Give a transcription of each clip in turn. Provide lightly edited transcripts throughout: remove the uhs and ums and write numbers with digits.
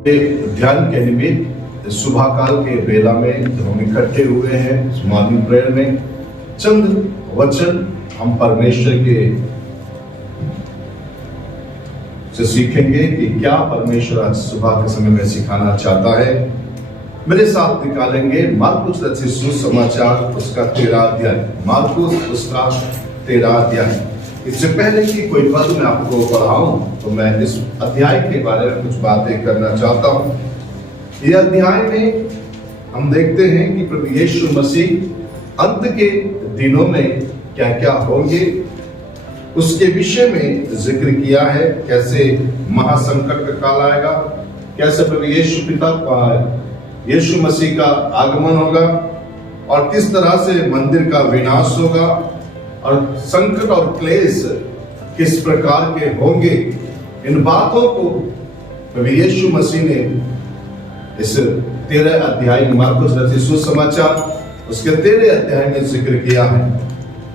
ध्यान के निमित्त सुबह काल के बेला में हम इकट्ठे हुए हैं मॉर्निंग प्रेयर में चंद वचन हम परमेश्वर के से सीखेंगे कि क्या परमेश्वर आज सुबह के समय में सिखाना चाहता है। मेरे साथ निकालेंगे मार्कुस रचित सुसमाचार उसका 13 अध्याय। मार्कुस उसका 13 अध्याय। इससे पहले कि कोई पद मैं आपको पढ़ाऊं तो मैं इस अध्याय के बारे में कुछ बातें करना चाहता हूं। यह अध्याय में हम देखते हैं कि प्रभु यीशु मसीह अंत के दिनों में क्या क्या होंगे उसके विषय में जिक्र किया है। कैसे महासंकट का काल आएगा, कैसे प्रभु यीशु मसीह का आगमन होगा और किस तरह से मंदिर का विनाश होगा और संकट और क्लेश किस प्रकार के होंगे। इन बातों को प्रभु यीशु मसीह ने इस 13 अध्याय मार्कुस रचित सुसमाचार उसके 13 अध्याय में जिक्र किया है।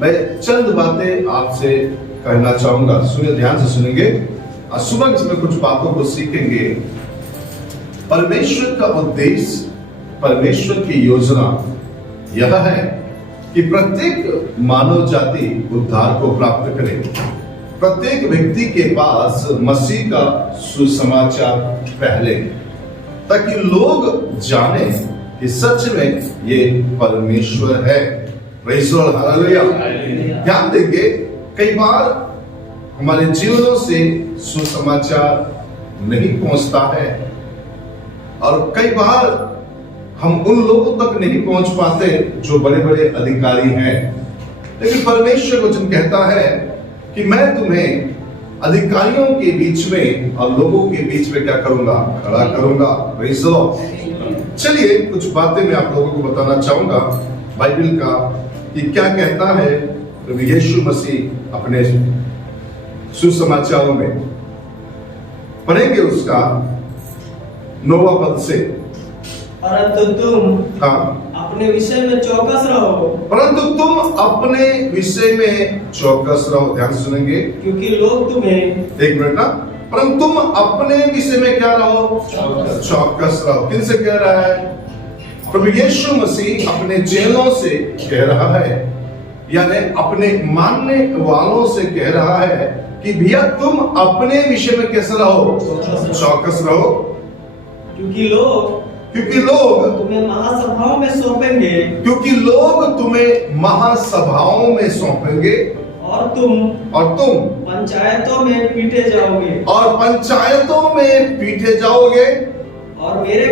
मैं चंद बातें आपसे कहना चाहूंगा, सुनिए, ध्यान से सुनेंगे। आज सुबह इसमें कुछ बातों को सीखेंगे। परमेश्वर का उद्देश्य, परमेश्वर की योजना यह है कि प्रत्येक मानव जाति उद्धार को प्राप्त करे। प्रत्येक व्यक्ति के पास मसीह का सुसमाचार पहले, ताकि लोग जाने कि सच में ये परमेश्वर है। Praise the lord, hallelujah. ध्यान देंगे, कई बार हमारे जीवनों से सुसमाचार नहीं पहुंचता है और कई बार हम उन लोगों तक नहीं पहुंच पाते जो बड़े बड़े अधिकारी हैं। लेकिन परमेश्वर वचन कहता है कि मैं तुम्हें अधिकारियों के बीच में और लोगों के बीच में क्या करूंगा, खड़ा करूंगा। Praise the Lord. चलिए कुछ बातें मैं आप लोगों को बताना चाहूंगा बाइबल का कि क्या कहता है प्रभु यीशु मसीह अपने सुसमाचारों में। पढ़ेंगे उसका 9वां पद से। परंतु तुम अपने विषय में चौकस रहो। परंतु तुम अपने विषय में चौकस रहो। ध्यान सुनेंगे, क्योंकि लोग तुम्हें, एक मिनट ना, परंतु तुम अपने विषय में क्या रहो, चौकस रहो। किन से कह रहा है? प्रभु यीशु मसीह अपने चेलों से कह रहा है, यानी अपने मानने वालों से कह रहा है कि भैया तुम अपने विषय में कैसे रहो, चौकस रहो। क्योंकि लोग तुम्हें महासभाओं में सौंपेंगे। क्योंकि लोग तुम्हें महासभाओं में सौंपेंगे और तुम पंचायतों में पीटे जाओगे और मेरे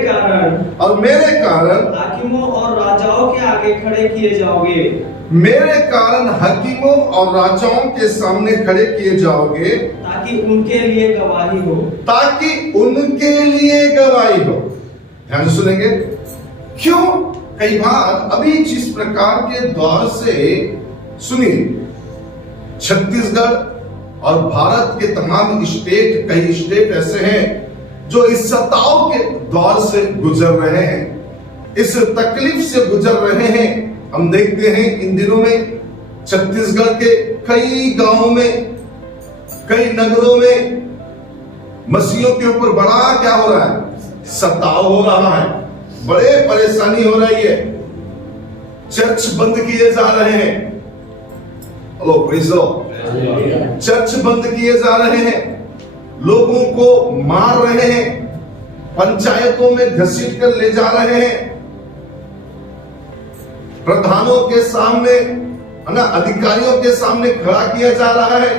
कारण हाकिमों और राजाओं के आगे खड़े किए जाओगे। मेरे कारण हाकिमों और राजाओं के सामने खड़े किए जाओगे, ताकि उनके लिए गवाही हो। ध्यान सुनेंगे, क्यों? कई बार अभी जिस प्रकार के दौर से, सुनिए, छत्तीसगढ़ और भारत के तमाम स्टेट, कई स्टेट ऐसे हैं जो इस सताव के दौर से गुजर रहे हैं, इस तकलीफ से गुजर रहे हैं। हम देखते हैं इन दिनों में छत्तीसगढ़ के कई गांवों में, कई नगरों में मसीहियों के ऊपर बड़ा क्या हो रहा है, सताव हो रहा है, बड़े परेशानी हो रही है। चर्च बंद किए जा रहे हैं। Hello, praise the Lord. Church बंद किए जा रहे हैं, लोगों को मार रहे हैं, पंचायतों में घसीट कर ले जा रहे हैं, प्रधानों के सामने, है ना, अधिकारियों के सामने खड़ा किया जा रहा है।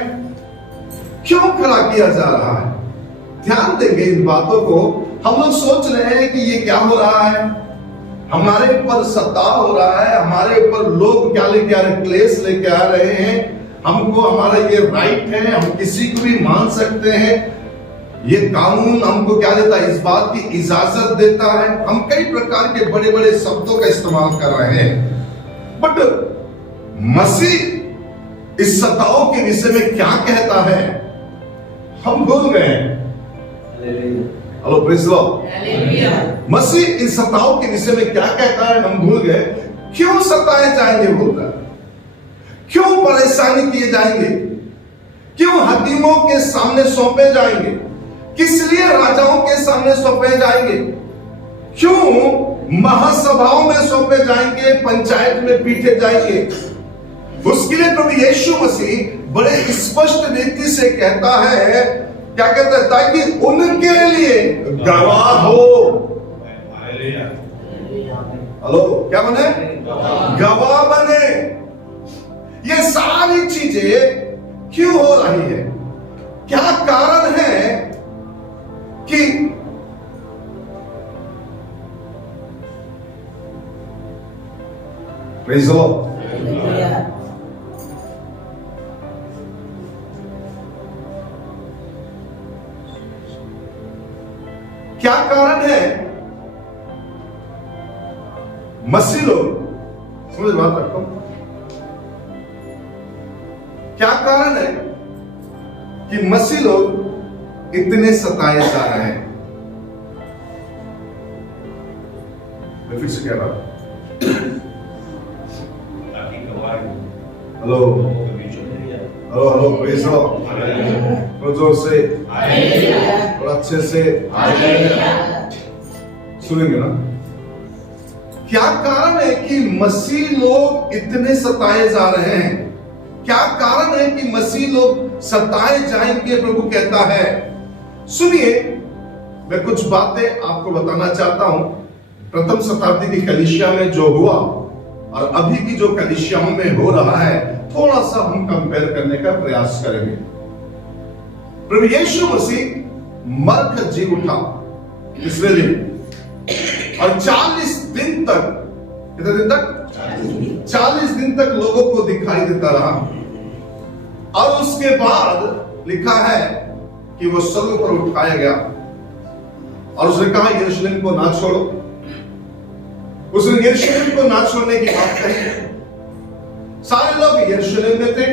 क्यों खड़ा किया जा रहा है? ध्यान देंगे इन बातों को। हम लोग सोच रहे हैं कि ये क्या हो रहा है, हमारे ऊपर सताव हो रहा है, हमारे ऊपर लोग क्या लेके आ रहे, क्लेश लेके आ रहे हैं, हमको हमारा ये राइट है, हम किसी को भी मान सकते हैं, ये कानून हमको क्या देता है, इस बात की इजाजत देता है। हम कई प्रकार के बड़े बड़े शब्दों का इस्तेमाल कर रहे हैं, बट मसीह इस सताव के विषय में क्या कहता है हम भूल गए। Hello, praise the lord. मसीह इस सताव के विषय में क्या कहता है हम भूल गए। क्यों सताए जाएंगे बोल रहा है, क्यों परेशानी किए जाएंगे, क्यों हकीमों के सामने सौंपे जाएंगे, किस लिए राजाओं के सामने सौंपे जाएंगे? क्यों महासभाओं में सौंपे जाएंगे, पंचायत में पीटे जाएंगे? उसके लिए प्रभु यीशु मसीह बड़े स्पष्ट रीति से कहता है, क्या कहता है? ताकि उनके लिए गवाह हो। हेलो, क्या बने? गवाह बने। ये सारी चीजें क्यों हो रही है? क्या कारण है कि प्रेज़ द लॉर्ड। क्या कारण है? मसीह लोग, समझ बात रखता हूं, क्या कारण है कि मसीह लोग इतने सताए जा रहे हैं? मैं फिर से कह रहा हूं, hello hello hello, praise the Lord. थोड़ा जोर से, थोड़ा अच्छे से सुनेंगे ना? क्या कारण है कि मसीह लोग इतने सताए जा रहे हैं? क्या कारण है कि मसीह लोग सताए जाएंगे? प्रभु कहता है, सुनिए, मैं कुछ बातें आपको बताना चाहता हूं। प्रथम शताब्दी की कलीसिया में जो हुआ और अभी की जो कलीसियाओं में हो रहा है, थोड़ा सा हम कंपेयर करने का प्रयास करेंगे। प्रभु यीशु मसीह मरकर जी उठा पिछले दिन, और 40 दिन तक, कितने दिन तक? 40 दिन तक लोगों को दिखाई देता रहा। और उसके बाद लिखा है कि वो स्वर्ग पर उठाया गया और उसने कहा, यरूशलेम को ना छोड़ो। उसने यरूशलेम को ना छोड़ने की बात कही। सारे लोग यरूशलेम में थे,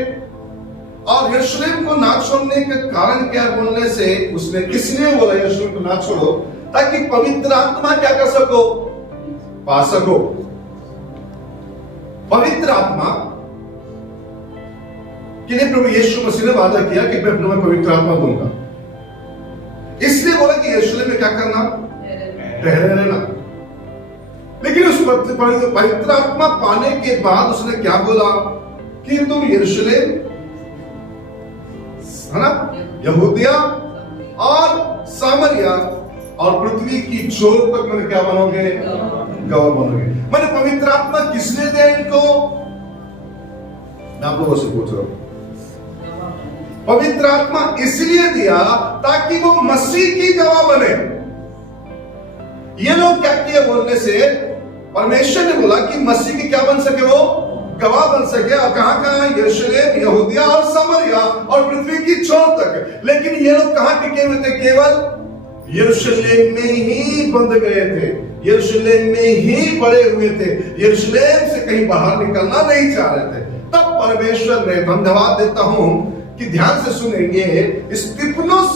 और यरूशलेम को ना छोड़ने का कारण क्या बोलने से उसने इसलिए बोला यरूशलेम को ना छोड़ो, ताकि पवित्र आत्मा क्या कर सको? पा सको। पवित्र आत्मा के लिए प्रभु यीशु मसीह ने वादा किया कि मैं तुम्हें पवित्र आत्मा दूंगा। इसलिए बोला कि यरूशलेम में क्या करना? ठहरे रहना। लेकिन उस पवित्र आत्मा पाने के बाद उसने क्या बोला कि तुम यरूशलेम, है ना, यहूदिया और सामरिया और पृथ्वी की छोर तक मैंने क्या बनोगे? गवाह बनोगे। मैंने पवित्र आत्मा किसने दिया इनको? मैं आप लोगों से पूछ रहा हूं। पवित्र आत्मा इसलिए दिया ताकि वो मसीह की गवाह बने। ये लोग क्या किए बोलने से? परमेश्वर ने बोला कि मसीह की क्या बन सके? वो गवाह बन सके। और कहां? यरूशलेम, यहूदिया और सामरिया और पृथ्वी की छोर तक। लेकिन ये लोग कहां टिके हुए थे? केवल यरूशलेम में ही बंध गए थे, यरूशलेम में ही पड़े हुए थे, यरूशलेम से कहीं बाहर निकलना नहीं चाह रहे थे। तब परमेश्वर ने, धन्यवाद देता हूं कि ध्यान से सुनेंगे, स्तिफनुस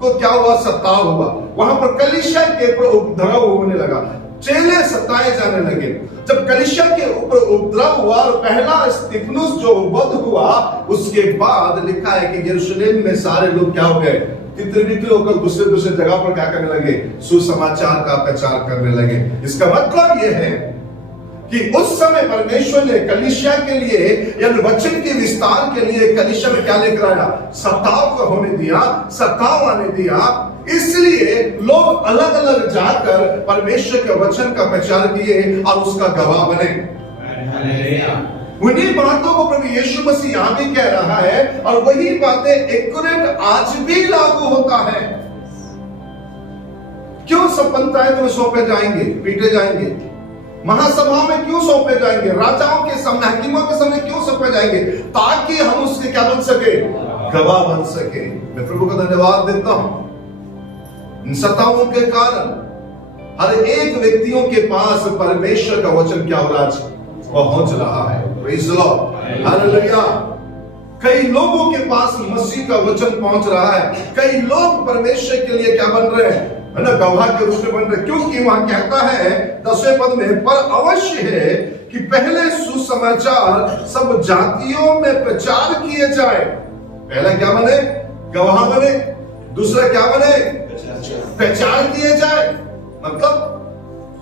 को क्या हुआ? सताव हुआ। वहां पर कलीसिया के ऊपर उपद्रव होने लगा, चेले सताए जाने लगे। जब कलीसिया के ऊपर उपद्रव हुआ और पहला स्तिफनुस जो वध हुआ, उसके बाद लिखा है कि यरूशलेम में सारे लोग क्या हो गए? तितर-बितर होकर दूसरे जगह पर क्या करने लगे? सुसमाचार का प्रचार करने लगे। इसका मतलब यह है कि उस समय परमेश्वर ने कलीसिया के लिए, यानी वचन के विस्तार के लिए कलीसिया में क्या लेकर आया? सताव को होने दिया, सताव आने दिया। इसलिए लोग अलग अलग जाकर परमेश्वर के वचन का प्रचार किए और उसका गवाह बने। उन्हीं बातों को प्रभु यीशु मसीह यहां भी कह रहा है, और वही बातें एक्यूरेट आज भी लागू होता है। क्यों सब पंचायत में सौंपे जाएंगे, पीटे जाएंगे? महासभा में क्यों सौंपे जाएंगे? राजाओं के सामने, हकीमों के सामने क्यों सौंपे जाएंगे? ताकि हम उसके क्या बन सके? गवाह बन सके। मैं प्रभु का धन्यवाद देता हूं। इन सताओं के कारण हर एक व्यक्तियों के पास परमेश्वर का वचन क्या हो रहा है? पहुंच रहा है। Praise the lord, hallelujah. कई लोगों के पास मसीह का वचन पहुंच रहा है। कई लोग परमेश्वर के लिए क्या बन रहे हैं? है ना, गवाह के रूप में बन रहे। क्योंकि वहां कहता है 10वें पद में, पर अवश्य है कि पहले सुसमाचार सब जातियों में प्रचार किए जाए। पहला क्या बने? गवाह बने। दूसरा क्या बने? प्रचार किए जाए। मतलब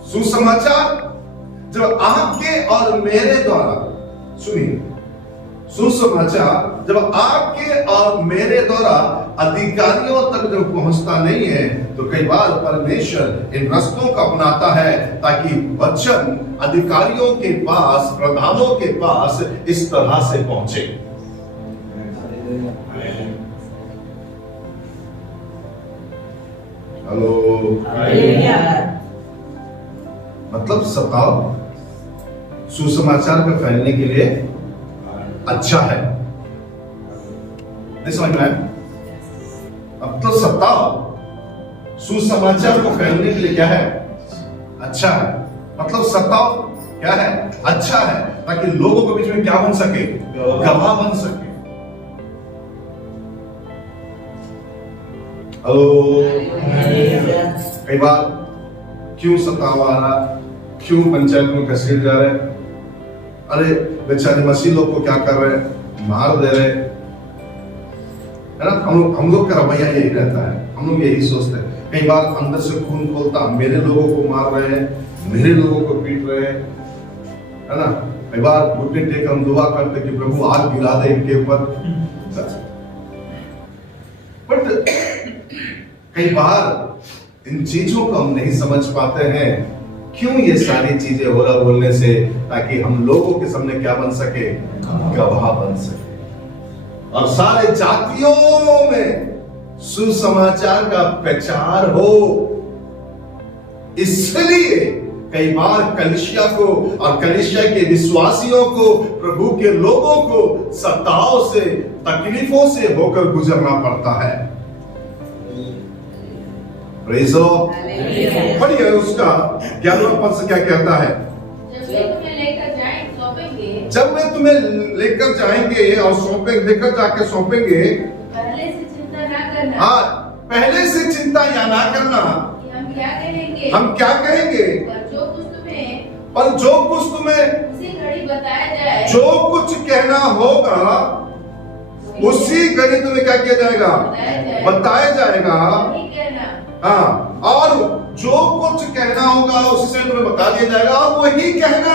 सुसमाचार जब आपके और मेरे द्वारा, सुनिए, सुसमाचार जब आपके और मेरे द्वारा अधिकारियों तक जब पहुंचता नहीं है, तो कई बार परमेश्वर इन रास्तों को अपनाता है ताकि वचन अधिकारियों के पास, प्रधानों के पास इस तरह से पहुंचे। हेलो, मतलब सताव सुसमाचार को फैलने के लिए अच्छा है। नहीं समझ में आया? अब तो सताव सुसमाचार को फैलने के लिए क्या है? अच्छा है। मतलब सताव क्या है? अच्छा है, ताकि लोगों के बीच में क्या बन सके? गवाह बन सके। हेलो, कई बार क्यों सताव आ रहा, क्यों पंचायत में घसीट जा रहे? अरे बेचारे मसीह लोग को क्या कर रहे हैं? मार दे रहे है ना। हम लोग का रवैया यही रहता है, हम लोग यही सोचते हैं। कई बार अंदर से खून खोलता, मेरे लोगों को मार रहे हैं, मेरे लोगों को पीट रहे हैं, है ना। कई बार घुटने टेक हम दुआ करते कि प्रभु आग गिरा दे इनके ऊपर। बट कई बार इन चीजों को हम नहीं समझ पाते हैं, क्यों ये सारी चीजें हो रहा बोलने से, ताकि हम लोगों के सामने क्या बन सके? गवाह बन सके, और सारे जातियों में सुसमाचार का प्रचार हो। इसलिए कई बार कलीसिया को और कलीसिया के विश्वासियों को, प्रभु के लोगों को सताव से, तकलीफों से होकर गुजरना पड़ता है। Praise the Lord. पढ़िए उसका 11वां पद से क्या कहता है? जब वे तुम्हें लेकर जाएंगे और सौंपेंगे, लेकर जाके सौंपेंगे, पहले से चिंता ना करना। हाँ, पहले से चिंता या ना करना कि हम क्या कहेंगे, हम क्या कहेंगे, पर जो कुछ तुम्हें उसी घड़ी बताया जाए, जो कुछ कहना होगा उसी घड़ी तुम्हें क्या किया जाएगा? बताया जाएगा। वही कहना। हाँ, और जो कुछ कहना होगा उससे तुम्हें बता दिया जाएगा, और वही कहना,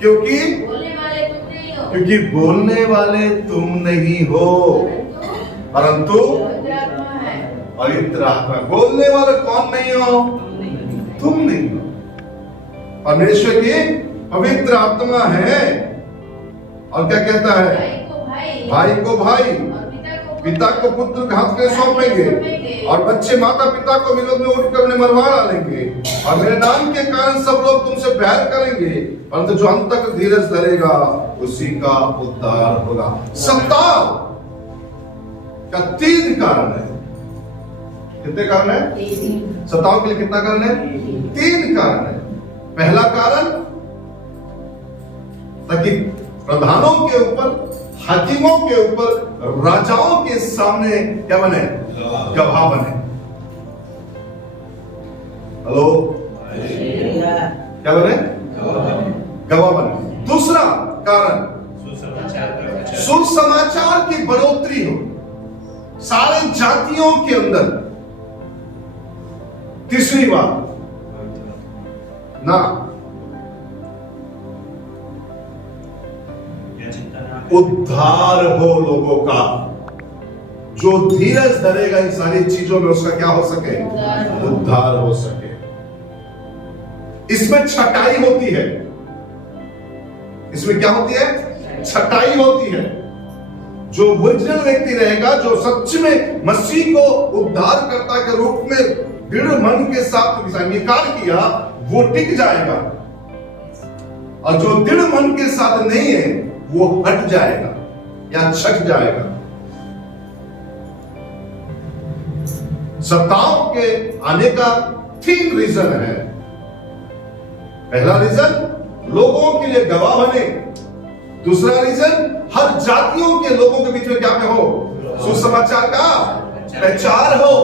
क्योंकि बोलने वाले तुम नहीं हो, क्योंकि बोलने वाले तुम नहीं हो, परंतु पवित्र आत्मा है। पवित्र आत्मा। बोलने वाले कौन नहीं हो? तुम नहीं हो। परमेश्वर की पवित्र आत्मा है। और क्या कहता है? भाई को भाई, और पिता को पुत्र के हाथ में सौंपेंगे, और बच्चे माता पिता को विरोध में उठकर उन्हें मरवा डालेंगे, और मेरे नाम के कारण सब लोग तुमसे बैर करेंगे, परंतु जो अंत तक धीरज धरेगा उसी का उद्धार होगा। सताव का 3 कारण है। कितने कारण है? सताव के लिए कितना कारण है? 3 कारण है। पहला कारण, ताकि प्रधानों के ऊपर, हाकिमों के ऊपर, राजाओं के सामने क्या बने? गवाह बने। हेलो, क्या बने? गवाह बने। दूसरा कारण, सुसमाचार की बढ़ोतरी हो सारे जातियों के अंदर। तीसरी बात ना, उद्धार हो लोगों का। जो धीरज धरेगा इन सारी चीजों में, उसका क्या हो सके? उद्धार हो सके। इसमें छटाई होती है। इसमें क्या होती है? छटाई होती है। जो ओरिजिनल व्यक्ति रहेगा, जो सच में मसीह को उद्धारकर्ता के रूप में दृढ़ मन के साथ अंगीकार किया, वो टिक जाएगा, और जो दृढ़ मन के साथ नहीं है वो हट जाएगा या छट जाएगा। सताव के आने का 3 रीजन है। पहला रीजन, लोगों के लिए गवाह बने। दूसरा रीजन, हर जातियों के लोगों के बीच में क्या हो? सुसमाचार का प्रचार हो।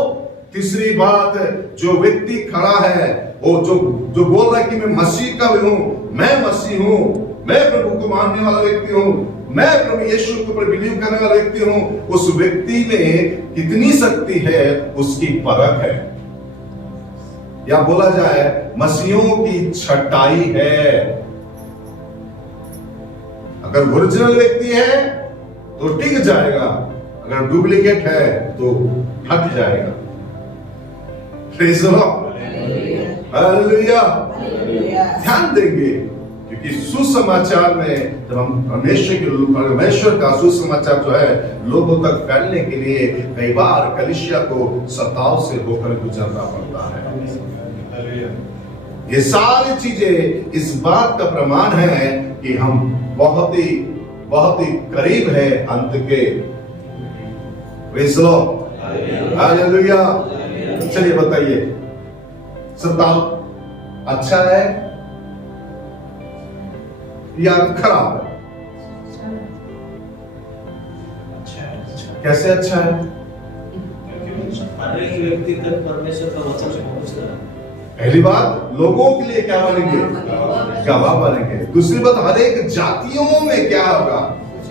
तीसरी बात, जो व्यक्ति खड़ा है, वो जो बोल रहा है कि मैं मसीह का हूं, मैं मसीह हूं, मैं प्रभु को मानने वाला व्यक्ति हूं, मैं प्रभु यीशु के ऊपर बिलीव करने वाला व्यक्ति हूं, उस व्यक्ति में कितनी शक्ति है उसकी परख है, या बोला जाए मसीहों की छटाई है। अगर ओरिजिनल व्यक्ति है तो टिक जाएगा, अगर डुप्लीकेट है तो हट जाएगा। Praise the lord, hallelujah. ध्यान देंगे क्योंकि सुसमाचार में जब हम परमेश्वर का सुसमाचार जो है लोगों तक फैलने के लिए कई बार कलीसिया को सताव से होकर गुजरना पड़ता है। ये सारी चीजें इस बात का प्रमाण है कि हम बहुत ही करीब है अंत के। Praise the lord, hallelujah. चलिए बताइए, सताव अच्छा है या खराब है? कैसे अच्छा है? हर एक व्यक्ति तक परमेश्वर का वचन पहुंचता है। पहली बात, लोगों के लिए क्या बनेंगे? गवाह बनेंगे। दूसरी बात, हर एक जातियों में क्या होगा?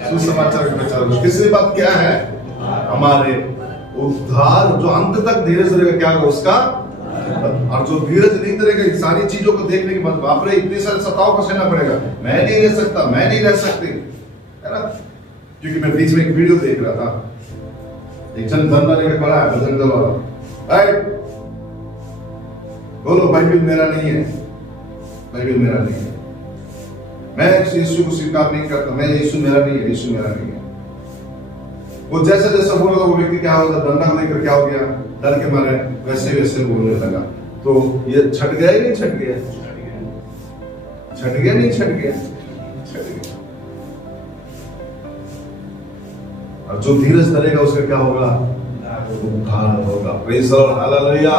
सुसमाचार का प्रचार होगा। तीसरी बात क्या है? हमारे उद्धार जो अंत तक धीरज रहेगा क्या होगा उसका? और जो धीरज नहीं धरेगा इन सारी चीजों को देखने के बाद बाप रे इतने सारे सताव को सहना पड़ेगा, मैं नहीं रह सकता, मैं नहीं रह सकती, है ना? क्योंकि मैं बीच में एक वीडियो देख रहा था, एक जन धरना लेकर खड़ा है, बजरंग दल वाला, बोलो बाइबल मेरा नहीं है, बाइबल मेरा नहीं है, मैं यीशु को स्वीकार नहीं करता, मैं यीशु मेरा नहीं है, यीशु मेरा नहीं है। वो जैसा जैसा बोल रहा वो व्यक्ति क्या होगा, डंडा लेकर क्या हो गया, डर के मारे वैसे वैसे बोलने लगा। तो ये छट गया ही नहीं छट गया? छट गया नहीं छट गया? छट गया। और जो धीरज धरेगा उसका क्या होगा? उद्धार होगा। Praise the lord, hallelujah.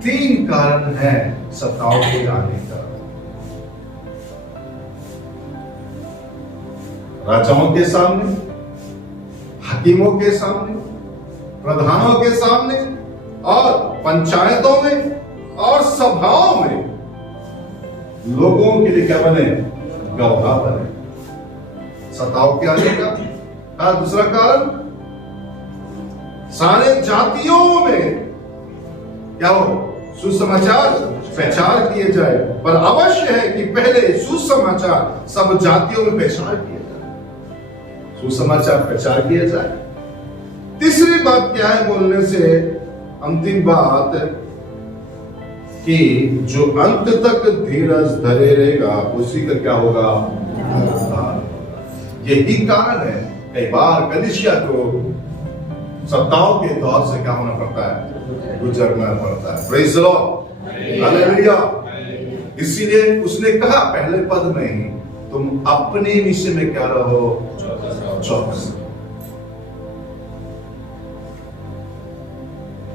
3 कारण है सताव के आने का। राजाओं के सामने, हकीमों के सामने, प्रधानों के सामने और पंचायतों में और सभाओं में लोगों के लिए क्या बने? गवाह बने। सताव के आने का दूसरा कारण, सारे जातियों में क्या हो? सुसमाचार प्रचार किए जाए, पर अवश्य है कि पहले सुसमाचार सब जातियों में प्रचार किया जाए, सुसमाचार प्रचार किया जाए। तीसरी बात क्या है बोलने से? अंतिम बात कि जो अंत तक धीरज धरे रहेगा उसी का क्या होगा? उद्धार होगा। यही कारण है कई बार कलीसिया को सताव के दौर से क्या होना पड़ता है? गुजरना पड़ता है। Praise the lord, hallelujah. इसीलिए उसने कहा पहले पद में ही, तुम अपने विषय में क्या रहो? चौकस।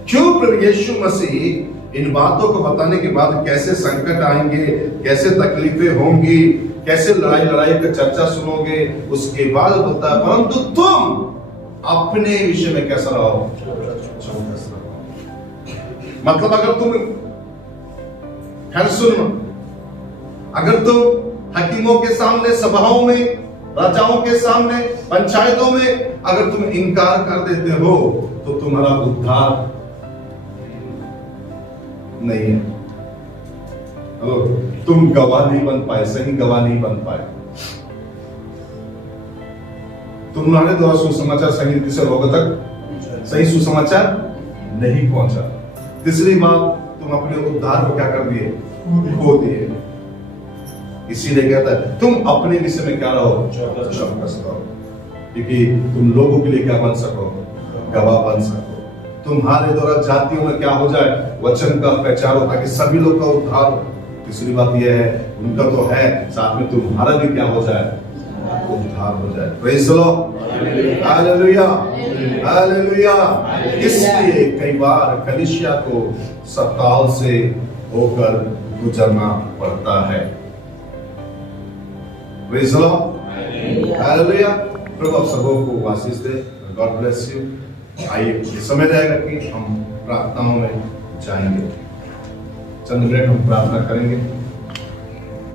क्यों प्रभु यीशु मसीह इन बातों को बताने के बाद कैसे संकट आएंगे, कैसे तकलीफें होंगी, कैसे लड़ाई का चर्चा सुनोगे, उसके बाद होता है परंतु तुम अपने विषय में कैसा रहो? चौकस रहो। मतलब अगर तुम अगर तुम हकीमों के सामने, सभाओं में, राजाओं के सामने, पंचायतों में अगर तुम इनकार कर देते हो तो तुम्हारा उद्धार नहीं है। तुम गवाह नहीं बन पाए, सही गवाह नहीं बन पाए। तुम्हारे द्वारा सुसमाचार सही रीति से लोगों तक सही सुसमाचार नहीं पहुंचा। तीसरी बात, तुम अपने उद्धार को क्या कर दिए? खो दिए। इसीलिए कहता है तुम अपने विषय में क्या रहो? चौकस रहो, क्योंकि तुम लोगों के लिए क्या बन सको? गवाह बन सको। तुम्हारे द्वारा जातियों में क्या हो जाए? वचन का प्रचार हो, ताकि सभी लोग का उद्धार हो। तीसरी बात यह है, उनका तो है, साथ में तुम्हारा भी क्या हो जाए? उद्धार हो जाए। Praise the lord, hallelujah, hallelujah. इसलिए कई बार कलीसिया को सताव से होकर गुजरना पड़ता है। Praise the lord, hallelujah. प्रभु आप सबों को आशीष दे। God bless you. आइए, ये समय रहेगा कि हम प्रार्थनाओं में जाएंगे। चंद मिनट हम प्रार्थना करेंगे।